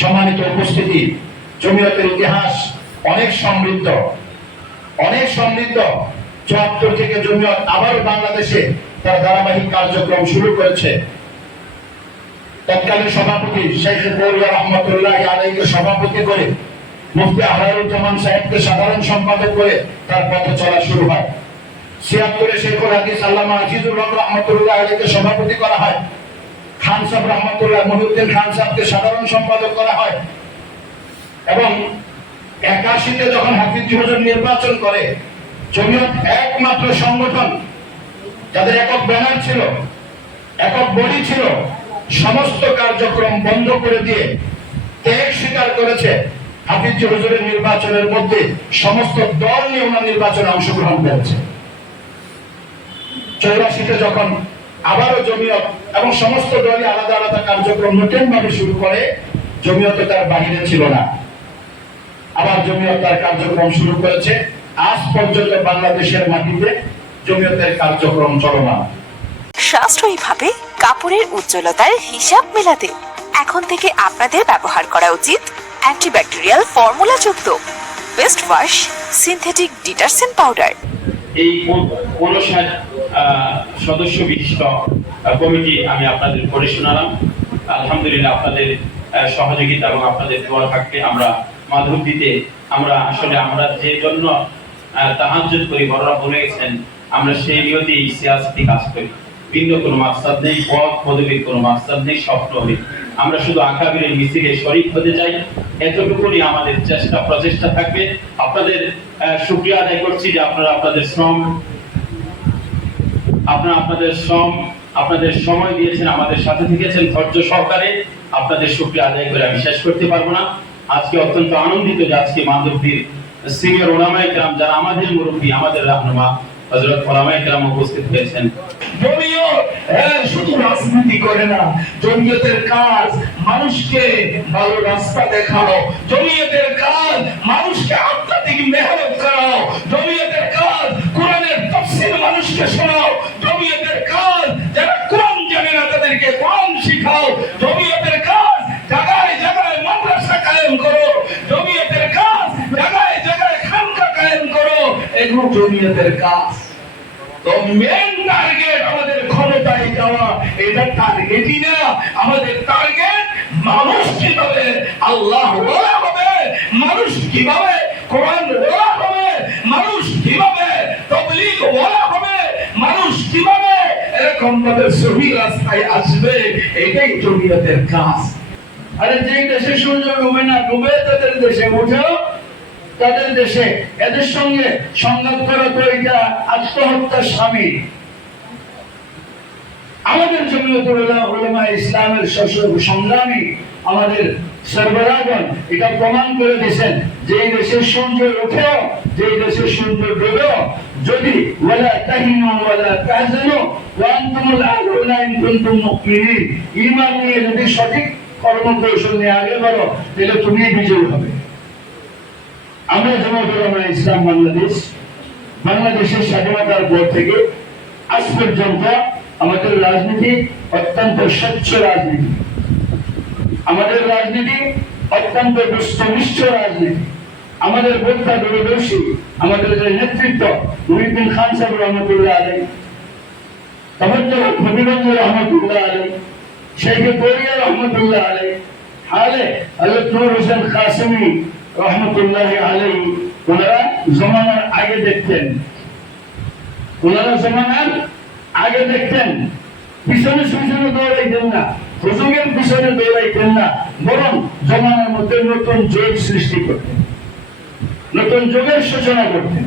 সম্মানিত উপস্থিতি, জমিয়তের ইতিহাস অনেক সমৃদ্ধ। অনেক সমৃদ্ধ। চুয়াত্তর থেকে জমিয়ত আবারও বাংলাদেশে তার ধারাবাহিক কার্যক্রম শুরু করেছে। তৎকালীন সভাপতি শেখ বৌরিয়া রহমতুল্লাহ আলাইকে সভাপতি করে, মুফতি আহরারুজ্জামান সাহেবকে সাধারণ সম্পাদক করে তার পথ চলা শুরু হয়। ছিয়াত্তরে শেখুল হাদিস আল্লামা আজিজুর রহমতুল্লাহ আলীকে সভাপতি করা হয়। খান সাহেব রহমতুল্লাহ মহিউদ্দিন খান সাহেবকে সাধারণ সম্পাদক করা হয়। এবং একাশিতে যখন হাফিজ হুজুর নির্বাচন করে, জমিয়ত একমাত্র সংগঠন, যাদের একক ব্যানার ছিল, একক বডি ছিল, সমস্ত কার্যক্রম বন্ধ করে দিয়ে ত্যাগ স্বীকার করেছে হাফিজ হুজুরের নির্বাচনের মধ্যে সমস্ত দল নিয়ে ওনার নির্বাচনে অংশগ্রহণ করেছে। চৌরাশিতে যখন আবারও জমিয়ত এবং সমস্ত দলই আলাদা আলাদা কার্যক্রম নতুন ভাবে শুরু করে জমিয়ত তার বাহিরে ছিল না। আবার জমিয়ত তার কার্যক্রম শুরু করেছে। আজ পর্যন্ত বাংলাদেশের মাটিতে জমিয়তের কার্যক্রম চলমান। সাশ্রয়ীভাবে কাপড়ের উজ্জ্বলতার হিসাব মেলাতে এখন থেকে আপনাদের ব্যবহার করা উচিত antibacterial ফর্মুলাযুক্ত best wash synthetic detergent powder এই পৌরসার সদস্য বিশিষ্ট কমিটি আমি আপনাদের পড়ে শোনালাম। আলহামদুলিল্লাহ আপনাদের সহযোগিতা এবং আপনাদের দোয়া থাকতে আমরা মাধব দিতে আমরা আসলে আমরা যে জন্য তাহাজ্জুদ করি, বড়রা বলে গেছেন, আমরা সেই নিয়তেই সিয়াসতি কাজ করি। ভিন্ন কোনো মাকসাদ নেই, পথ পদবীর কোনো মাকসাদ নেই, স্বপ্ন নেই। আমরা শুধু আকাবিরের মিছিলে শরীক হতে চাই। এতটুকুনি আমাদের চেষ্টা, প্রচেষ্টা থাকবে। আপনাদের শুকরিয়া আদায় করছি যে আপনারা আপনাদের শ্রম আপনারা আপনাদের শ্রম আপনাদের সময় দিয়েছেন আমাদের সাথে থেকেছেন ধৈর্য সহকারে। আপনাদের শুক্রিয়া আদায় করে আমি শেষ করতে পারব না। আজকে অত্যন্ত আনন্দিত যে আজকে মাধবদীর সিনিয়র ওলামাই গ্রাম যারা আমাদের মুরব্বী আমাদের রাহনুমা হজরত ওলামাই গ্রাম উপস্থিত হয়েছেন। হ্যাঁ, শুধু রাজনীতি করে না জমিয়তের কাজ মানুষকে ভালো রাস্তা দেখাও জমিয়তের কাজ মানুষকে আধ্যাত্মিক মেহনত এগুলো কাজ। তো মেন টার্গেট আমাদের ক্ষমতায় যাওয়া, এটা টার্গেটই না। আমাদের টার্গেট মানুষ কীভাবে আল্লাহ হবে, মানুষ কীভাবে কোরআন হবে, মানুষ কীভাবে তবলিগ বলা হবে, মানুষ কীভাবে এরকম ভাবে সহি রাস্তায় আসবে, এটাই জমিয়তের কাজ। আরে যে দেশে সূর্য ডুবে না, ডুবে তাদের দেশে উঠেও তাদের দেশে এদের সঙ্গে সংঘাত করা তো এটা আত্মহত্যার স্বামী আমাদের জমিয়তুল উলামা ইসলামের সংগ্রামী আমাদের সর্বরাগণ এটা প্রমাণ করে দিয়েছেন যে দেশের সূর্য উঠেও যে দেশের সূর্য ডুবেও, যদি ওয়ালা তাহিনু ওয়ালা তাহজানু, ওয়া আনতুমুল আ'লাউনা ইন কুনতুম মুমিনিন। নিয়ে যদি সঠিক কর্মকৌশল নিয়ে আগে বাড়ো, তাহলে তুমি বিজয়ী হবে। আমরা জমাতুল উলামা ইসলাম বাংলাদেশ, বাংলাদেশের স্বাধীনতার পর থেকে আজ পর্যন্ত আমাদের রাজনীতি অত্যন্ত স্বচ্ছ রাজনীতি। আমাদের রাজনীতি অত্যন্ত দুষ্টনিষ্ঠ রাজনীতি। আমাদের বোদ্ধা দূরদর্শী, আমাদের যে নেতৃত্ব, মুহিউদ্দিন খান সাহেব রহমতুল্লাহ আলী তবজ্জল ফকিরঞ্জ রহমতুল্লাহ আলী শেখ কোরিয়া রহমতুল্লাহ আলী হালে হযরত হোসেন কাসেমি রহমতুল্লাহ আলী ওনারা জমানার আগে দেখতেন ওনারা জমানার আগে দেখতেন পিছনে পিছনে দৌড়াইতেন না হুজুগের পিছনে দৌড়াইতেন না বরং জমানার মধ্যে নতুন যোগ সৃষ্টি করতেন নতুন যুগের সূচনা করতেন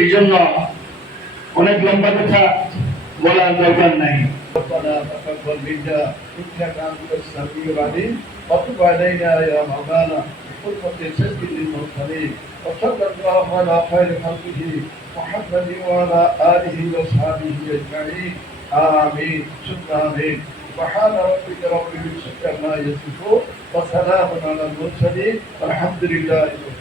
এই জন্য অনেক লম্বা কথা বলার দরকার নাই ربنا تقبل منا انك انت السميع العليم وتب علينا يا مولانا بقربة سيد المرسلين وصلى الله على خير خلقه محمد وعلى اله واصحابه اجمعين امين ثم امين سبحان ربك رب العزة عما يصفون وسلام على المرسلين والحمد لله رب